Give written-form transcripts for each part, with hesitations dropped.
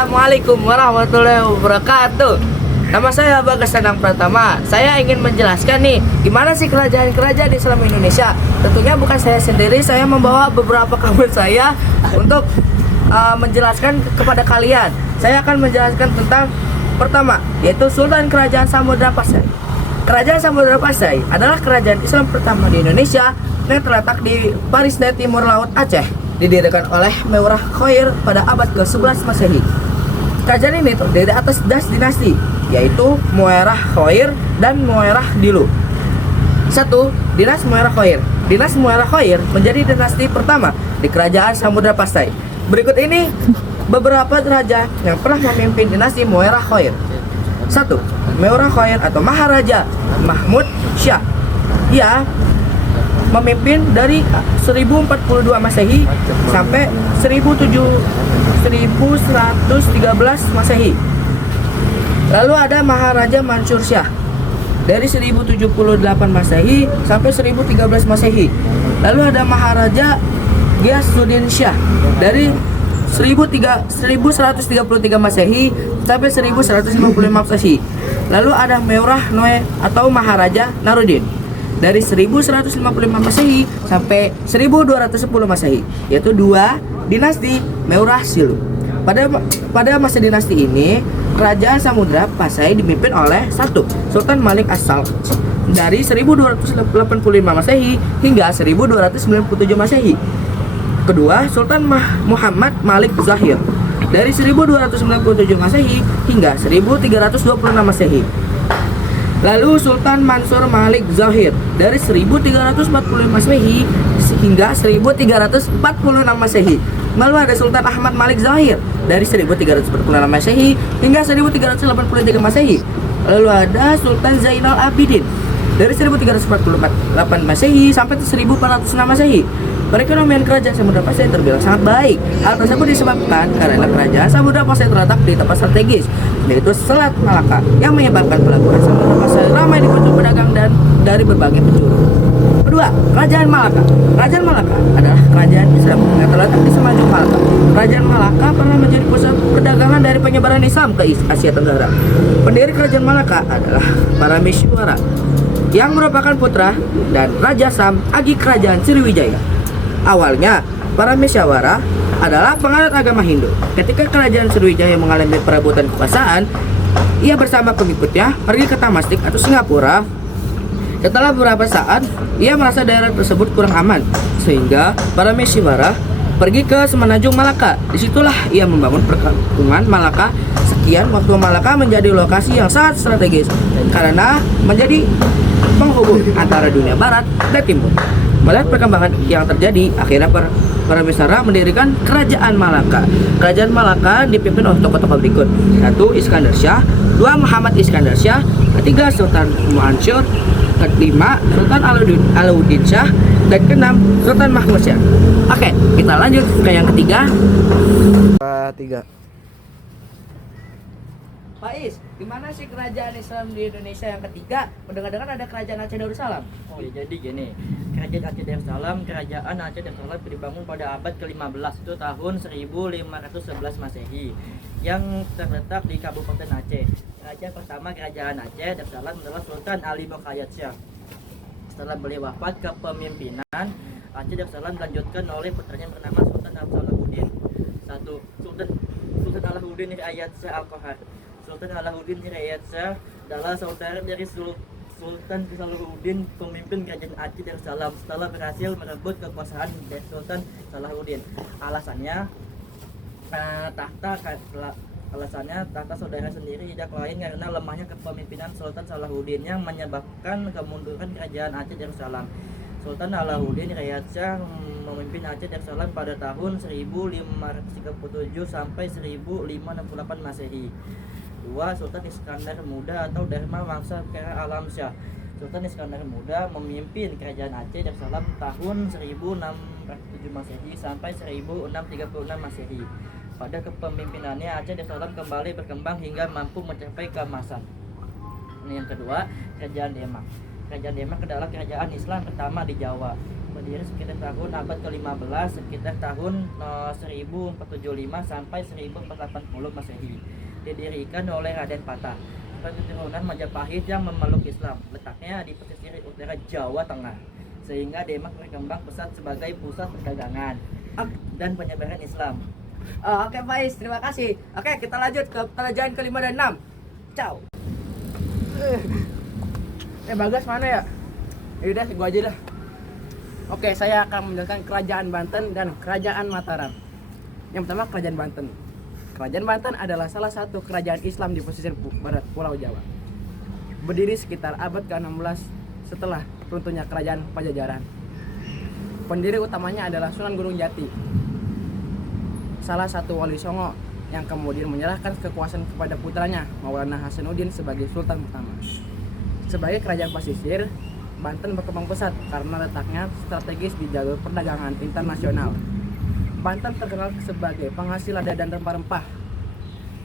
Assalamualaikum warahmatullahi wabarakatuh. Nama saya Bagas Danang Pratama. Saya ingin menjelaskan nih, gimana sih kerajaan-kerajaan Islam Indonesia. Tentunya bukan saya sendiri, saya membawa beberapa kawan saya untuk menjelaskan kepada kalian. Saya akan menjelaskan tentang pertama, yaitu Sultan Kerajaan Samudra Pasai. Kerajaan Samudra Pasai adalah kerajaan Islam pertama di Indonesia yang terletak di Parisdeh Timur Laut Aceh. Didirikan oleh Meurah Khoir pada abad ke-11 Masehi. Kerajaan ini terdiri atas das dinasti, yaitu Muairah Khoir dan Muairah Dilu. 1. Dinas Muairah Khoir. Dinas Muairah Khoir menjadi dinasti pertama di Kerajaan Samudra Pasai. Berikut ini beberapa raja yang pernah memimpin dinasti Muairah Khoir. 1. Meurah Khoir atau Maharaja Mahmud Syah. Ia memimpin dari 1042 Masehi sampai 1113 Masehi. Lalu ada Maharaja Mansur Syah dari 1078 Masehi sampai 1013 Masehi. Lalu ada Maharaja Ghiyasuddin Syah dari 1133 Masehi sampai 1155 Masehi. Lalu ada Meurah Noe atau Maharaja Naruddin dari 1155 Masehi sampai 1210 Masehi, yaitu dua dinasti Meurah Silu. Pada masa dinasti ini, Kerajaan Samudra Pasai dipimpin oleh 1. Sultan Malik As-Salj dari 1285 Masehi hingga 1297 Masehi. Kedua, Sultan Muhammad Malik Zahir dari 1297 Masehi hingga 1326 Masehi. Lalu Sultan Mansur Malik Zahir dari 1345 Masehi hingga 1346 Masehi. Lalu ada Sultan Ahmad Malik Zahir dari 1346 Masehi hingga 1383 Masehi. Lalu ada Sultan Zainal Abidin dari 1348 Masehi sampai 1406 Masehi. Perekonomian Kerajaan Samudra Pasai terbilang sangat baik. Hal tersebut disebabkan karena Kerajaan Samudra Pasai terletak di tempat strategis, yaitu Selat Malaka, yang menyebabkan pelabuhan Samudra Pasai ramai dikunjungi pedagang dan dari berbagai penjuru. Kedua, Kerajaan Malaka. Kerajaan Malaka adalah kerajaan Islam yang terletak di Semenanjung Malaka. Kerajaan Malaka pernah menjadi pusat perdagangan dari penyebaran Islam ke Asia Tenggara. Pendiri Kerajaan Malaka adalah Parameswara, yang merupakan putra dan Raja Sam Agi Kerajaan Sriwijaya. Awalnya, Parameswara adalah penganut agama Hindu. Ketika Kerajaan Sriwijaya mengalami perebutan kekuasaan, ia bersama pengikutnya pergi ke Tamastik atau Singapura. Setelah beberapa saat, ia merasa daerah tersebut kurang aman, sehingga Parameswara pergi ke Semenanjung Malaka. Disitulah ia membangun perkampungan Malaka. Sekian waktu Malaka menjadi lokasi yang sangat strategis karena menjadi penghubung antara dunia barat dan timur. Melihat perkembangan yang terjadi, akhirnya Parameswara mendirikan Kerajaan Malaka. Kerajaan Malaka dipimpin oleh tokoh-tokoh berikut: 1. Iskandar Syah, 2. Muhammad Iskandar Syah, 3. Sultan Mansur, 5. Sultan Alauddin Syah, dan 6. Sultan Mahmud Syah. Oke, kita lanjut ke yang ketiga. Pak Is, gimana sih kerajaan Islam di Indonesia yang ketiga? Mendengar-dengar ada kerajaan Aceh Darussalam. Oh ya, jadi gini, kerajaan Aceh Darussalam dibangun pada abad ke-15, itu tahun 1511 Masehi, yang terletak di Kabupaten Aceh. Raja pertama kerajaan Aceh Darussalam adalah Sultan Ali Muqayyad Syah. Setelah beliau wafat, kepemimpinan Aceh Darussalam dilanjutkan oleh putranya bernama Sultan Alauddin. 1. Sultan Alauddin Riayat Syah Al-Qahar. Sultan Alauddin Riayat Syah adalah saudara dari Sultan Salahuddin, pemimpin kerajaan Aceh Darussalam, setelah berhasil merebut kekuasaan dari Sultan Salahuddin. Alasannya tahta saudara sendiri tidak lain karena lemahnya kepemimpinan Sultan Salahuddin yang menyebabkan kemunduran kerajaan Aceh Darussalam. Sultan Alauddin Riayat Syah memimpin Aceh Darussalam pada tahun 1537 sampai 1568 Masehi. 2. Sultan Iskandar Muda atau Dharma Wangsa Kera Alam Syah. Sultan Iskandar Muda memimpin kerajaan Aceh Darussalam tahun 1607 Masehi sampai 1636 Masehi. Pada kepemimpinannya, Aceh Darussalam kembali berkembang hingga mampu mencapai keemasan. Yang kedua, Kerajaan Demak. Kerajaan Demak adalah kerajaan Islam pertama di Jawa. berdiri sekitar tahun abad ke-15 sekitar tahun 1475 sampai 1480 Masehi. Didirikan oleh Raden Patah sebagai keturunan Majapahit yang memeluk Islam. Letaknya di pesisir utara Jawa Tengah, sehingga Demak berkembang pesat sebagai pusat perdagangan dan penyebaran Islam. Oke Faiz, terima kasih. Oke, kita lanjut ke pelajaran ke-5 dan 6. Ciao. Bagas mana ya? Yaudah, gua aja dah. Oke, saya akan menjelaskan Kerajaan Banten dan Kerajaan Mataram. Yang pertama, Kerajaan Banten. Kerajaan Banten adalah salah satu kerajaan Islam di pesisir barat Pulau Jawa. Berdiri sekitar abad ke-16 setelah runtuhnya Kerajaan Pajajaran. Pendiri utamanya adalah Sunan Gunung Jati, salah satu wali Songo yang kemudian menyerahkan kekuasaan kepada putranya Maulana Hasanuddin sebagai Sultan pertama. Sebagai kerajaan pesisir, Banten berkembang pesat karena letaknya strategis di jalur perdagangan internasional. Banten terkenal sebagai penghasil lada dan rempah-rempah,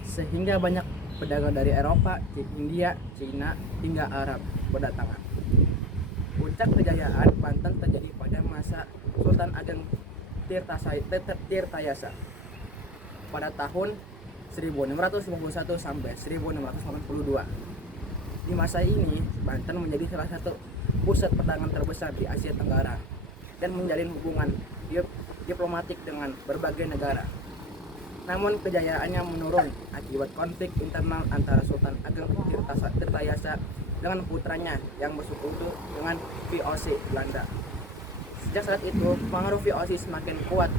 sehingga banyak pedagang dari Eropa, India, Cina, hingga Arab berdatangan. Puncak kejayaan Banten terjadi pada masa Sultan Ageng Tirtayasa pada tahun 1651 sampai 1682. Di masa ini, Banten menjadi salah satu pusat perdagangan terbesar di Asia Tenggara dan menjalin hubungan diplomatik dengan berbagai negara. Namun kejayaannya menurun akibat konflik internal antara Sultan Ageng Tirtayasa dengan putranya yang bersekutu dengan VOC Belanda. Sejak saat itu, pengaruh VOC semakin kuat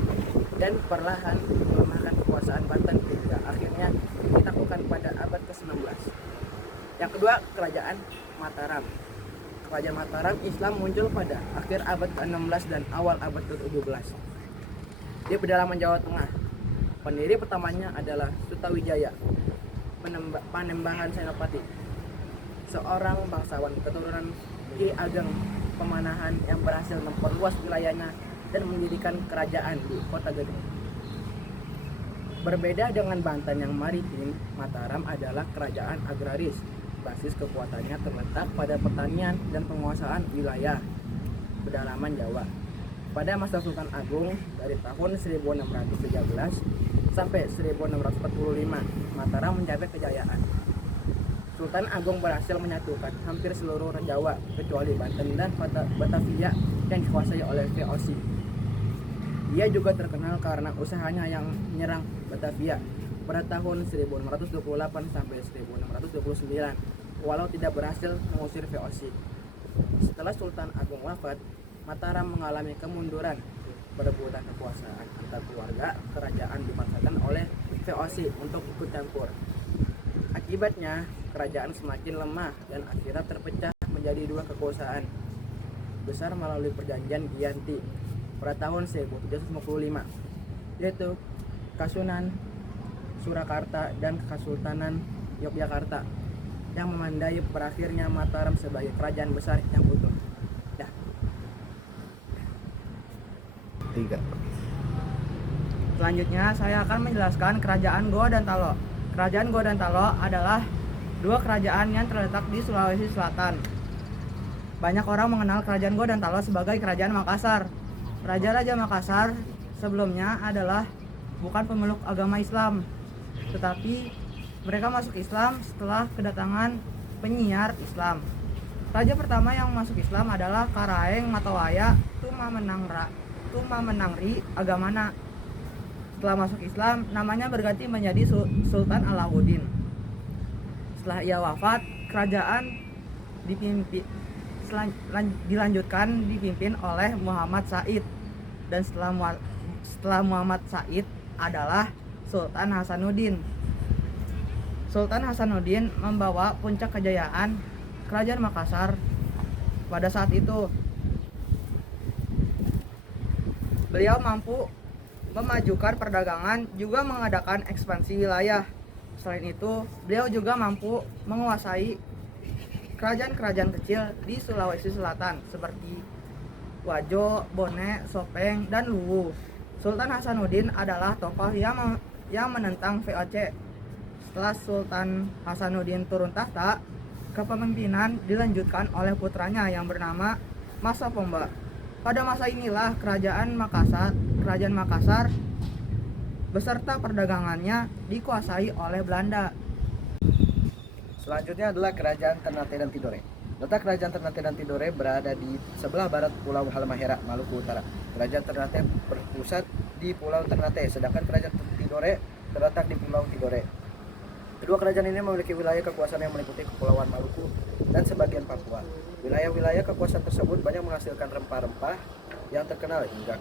dan perlahan melemahkan kekuasaan Banten hingga akhirnya ditaklukkan pada abad ke-19. Yang kedua, Kerajaan Mataram. Kerajaan Mataram Islam muncul pada akhir abad ke-16 dan awal abad ke-17 di pedalaman Jawa Tengah. Pendiri pertamanya adalah Sutawijaya, Panembahan Senopati, seorang bangsawan keturunan Ki Ageng Pemanahan yang berhasil memperluas wilayahnya dan mendirikan kerajaan di Kota Gede. Berbeda dengan Banten yang maritim, Mataram adalah kerajaan agraris. Basis kekuatannya terletak pada pertanian dan penguasaan wilayah pedalaman Jawa. Pada masa Sultan Agung dari tahun 1613 sampai 1645, Mataram mencapai kejayaan. Sultan Agung berhasil menyatukan hampir seluruh Jawa kecuali Banten dan Batavia yang dikuasai oleh VOC. Dia juga terkenal karena usahanya yang menyerang Batavia pada tahun 1628 sampai 1629, walau tidak berhasil mengusir VOC. Setelah Sultan Agung wafat, Mataram mengalami kemunduran. Perebutan kekuasaan antar keluarga kerajaan dimanfaatkan oleh VOC untuk ikut campur. Akibatnya, kerajaan semakin lemah dan akhirnya terpecah menjadi dua kekuasaan besar melalui perjanjian Giyanti pada tahun 1755, yaitu Kasunan Surakarta dan Kesultanan Yogyakarta, yang memandai berakhirnya Mataram sebagai kerajaan besar yang utuh. Dah. 3. Selanjutnya saya akan menjelaskan Kerajaan Goa dan Talo. Kerajaan Goa dan Talo adalah dua kerajaan yang terletak di Sulawesi Selatan. Banyak orang mengenal Kerajaan Goa dan Talo sebagai Kerajaan Makassar. Raja-raja Makassar sebelumnya adalah bukan pemeluk agama Islam, tetapi mereka masuk Islam setelah kedatangan penyiar Islam. Raja pertama yang masuk Islam adalah Karaeng Matawaya Tumamenangri Agamana. Setelah masuk Islam, namanya berganti menjadi Sultan Alauddin. Setelah ia wafat, kerajaan dilanjutkan oleh Muhammad Said, dan setelah Muhammad Said adalah Sultan Hasanuddin. Sultan Hasanuddin membawa puncak kejayaan Kerajaan Makassar pada saat itu. Beliau mampu memajukan perdagangan, juga mengadakan ekspansi wilayah. Selain itu, beliau juga mampu menguasai kerajaan-kerajaan kecil di Sulawesi Selatan seperti Wajo, Bone, Sopeng, dan Luwu. Sultan Hasanuddin adalah tokoh yang menentang VOC. Setelah Sultan Hasanuddin turun tahta, kepemimpinan dilanjutkan oleh putranya yang bernama Masopomba. Pada masa inilah Kerajaan Makassar beserta perdagangannya dikuasai oleh Belanda. Selanjutnya adalah Kerajaan Ternate dan Tidore. Letak Kerajaan Ternate dan Tidore berada di sebelah barat Pulau Halmahera, Maluku Utara. Kerajaan Ternate berpusat di Pulau Ternate, sedangkan Kerajaan Tidore terletak di Pulau Tidore. Kedua kerajaan ini memiliki wilayah kekuasaan yang meliputi Kepulauan Maluku dan sebagian Papua. Wilayah-wilayah kekuasaan tersebut banyak menghasilkan rempah-rempah yang terkenal hingga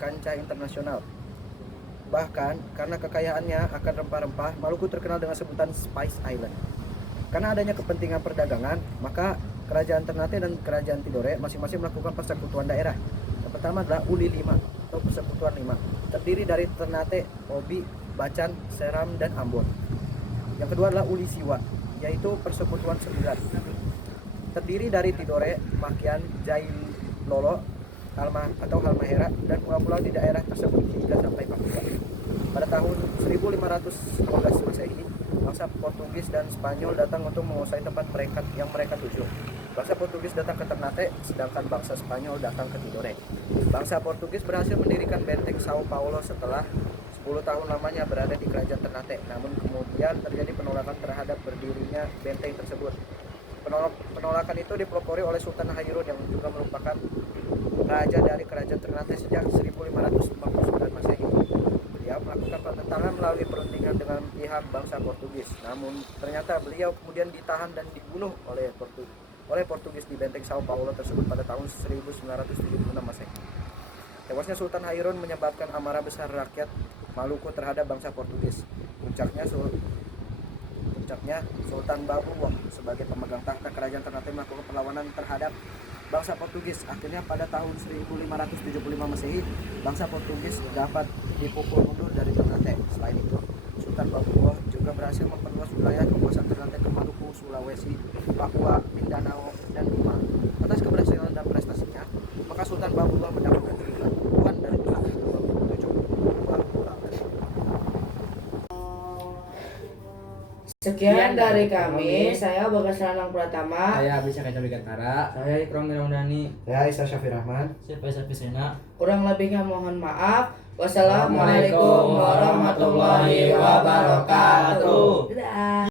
kancah internasional. Bahkan karena kekayaannya akan rempah-rempah, Maluku terkenal dengan sebutan Spice Island. Karena adanya kepentingan perdagangan, maka Kerajaan Ternate dan Kerajaan Tidore masing-masing melakukan persekutuan daerah. Yang pertama adalah Uli 5 atau Persekutuan 5, terdiri dari Ternate, Obi, Bacan, Seram, dan Ambon. Yang kedua adalah Uli Siwa, yaitu Persekutuan 9, terdiri dari Tidore, Makian, Jailolo, Halmahera, dan pulau-pulau di daerah tersebut hingga sampai Papua. Pada tahun 1515 Masehi, bangsa Portugis dan Spanyol datang untuk menguasai tempat yang mereka tuju. Bangsa Portugis datang ke Ternate, sedangkan bangsa Spanyol datang ke Tidore. Bangsa Portugis berhasil mendirikan benteng Sao Paulo setelah 10 tahun lamanya berada di Kerajaan Ternate. Namun kemudian terjadi penolakan terhadap berdirinya benteng tersebut. Penolakan itu dipelopori oleh Sultan Hairun yang juga merupakan raja dari Kerajaan Ternate sejak 1559 Masehi. Beliau melakukan penentangan melalui perundingan dengan pihak bangsa Portugis. Namun ternyata beliau kemudian ditahan dan dibunuh oleh Portugis di benteng Sao Paulo tersebut pada tahun 1976 Masehi. Tewasnya Sultan Hairun menyebabkan amarah besar rakyat Maluku terhadap bangsa Portugis. Puncaknya Sultan Babulwah sebagai pemegang tahta Kerajaan Ternate melakukan perlawanan terhadap bangsa Portugis. Akhirnya pada tahun 1575 Masehi, bangsa Portugis dapat dipukul mundur dari Ternate. Selain itu, Sultan Babulwah juga berhasil memperluas wilayah kekuasaan Ternate ke Maluku, Sulawesi, Papua, Mindanao, dan Bima. Atas keberhasilan dan prestasinya, maka Sultan Babulwah mendapatkan dukungan dari pihak Sekian dari kami, saya Bagas Lanang Pratama. Saya bisa Kaca Bigantara. Saya Ikram Mirandani. Saya Isa Syafir Rahman. Saya Faisal Fisena. Kurang lebihnya mohon maaf. Wassalamualaikum warahmatullahi wabarakatuh. Dadah.